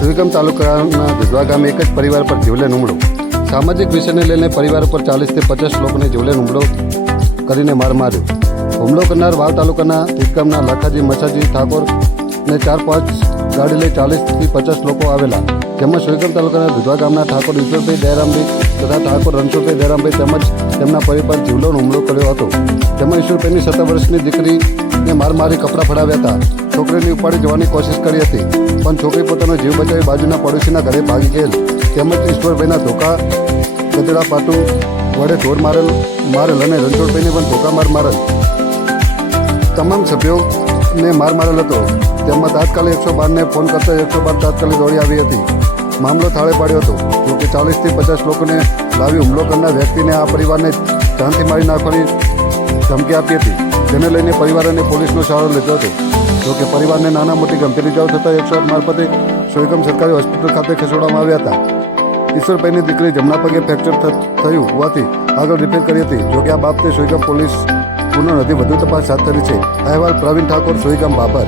સુઈગામ તાલુકાના દુધવા ગામે એક જ પરિવાર પર જીવલેણ હુમલો. સામાજિક વિષયને લઈને પરિવાર પર 40 થી 50 લોકોને જીવલેણ હુમલો કરીને માર માર્યો. હુમલો કરનાર વાવ તાલુકાના તીતગામના લાખાજી મસાજી ઠાકોરને 4-5 ગાડી લઈ 40 થી 50 લોકો આવેલા, જેમાં સુઈગામ તાલુકાના દુધવા ગામના ઠાકોર ઈશ્વરભાઈ દયારામભાઈ તથા ઠાકોર રણછોડભાઈ દયારામભાઈ તેમજ તેમના પરિવાર જીવલેણ હુમલો કર્યો હતો. જેમાં ઈશ્વરભાઈની 17 વર્ષની દીકરીને માર મારી કપડાં ફડાવ્યા હતા. છોકરીને ઉપાડી જવાની કોશિશ કરી હતી, પણ છોકરી પોતાનો જીવ બચાવી બાજુના પડોશીના ઘરે ભાગી ગયેલ. તેમજ ઈશ્વરભાઈના ધોકા ગધેડા પાટું વડે ઢોર મારેલ અને રણછોડભાઈને પણ ધોકા મારેલ. તમામ સભ્યોને માર મારેલ હતો. તેમાં તાત્કાલિક 112ને ફોન કરતા 112 તાત્કાલિક દોડી આવી હતી. મામલો થાળે પાડ્યો હતો. જોકે 40 થી 50 લોકોને લાવી હુમલો કરનાર વ્યક્તિને આ પરિવારને જાનથી મારી નાખવાની ધમકી આપી હતી, જેને લઈને પરિવાર અને પોલીસનો સહારો લીધો હતો. જોકે પરિવારને નાના મોટી ગંભીર ઇજાઓ થતાં 108 મારફતે સુઈગામ સરકારી હોસ્પિટલ ખાતે ખસેડવામાં આવ્યા હતા. ઈશ્વરભાઈની દીકરી જમણા પગે ફ્રેક્ચર થયું હોવાથી આગળ રિપેર કરી હતી. જોકે આ બાબતે સુઈગામ પોલીસ ગુનો નોંધી વધુ તપાસ હાથ ધરી છે. અહેવાલ પ્રવીણ ઠાકોર, સુઈગામ, બાબર.